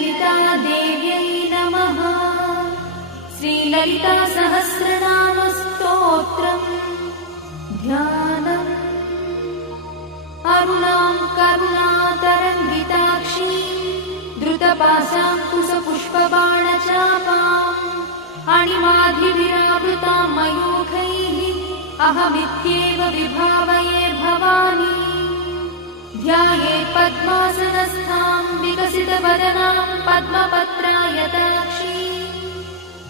श्रीललितादेव्यै नमः। श्रीललितासहस्रनामस्तोत्रम् ध्यानम्। अरुणां करुणातरङ्गिताक्षीं धृतपाशाङ्कुशपुष्पबाणचापाम् अणिमाधिभिरावृतां मयूखैः अहमित्येव विभावये भवानी। ध्यायेत् पद्मासनस्थां विकसितवदनां पद्मपत्रायताक्षीं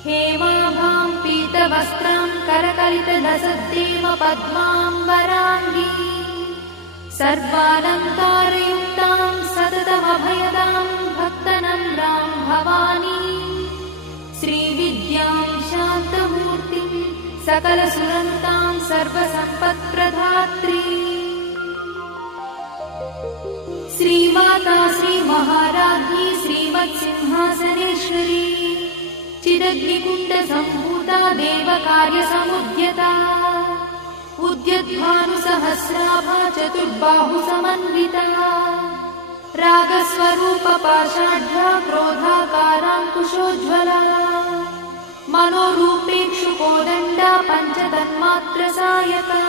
हेमाभां पीतवस्त्रां करकलितलसद्देव पद्माम्बराङ्गी सर्वालङ्कारयुक्तां सततमभयदां भक्तनम्रां भवानी। श्रीविद्यां शान्तमूर्तिं सकलसुरन्तां सर्वसम्पत्प्रदात्री श्रीमाता श्रीमहाराज्ञी श्रीमत्सिंहासनेश्वरी चिदग्निकुण्डसम्भूता देवकार्यसमुद्यता उद्यद्भानुसहस्राभा चतुर्बाहुसमन्विता रागस्वरूपपाषाढ्या क्रोधाकाराङ्कुशोज्ज्वला मनोरूपेक्षुकोदण्डा पञ्चतन्मात्रसायका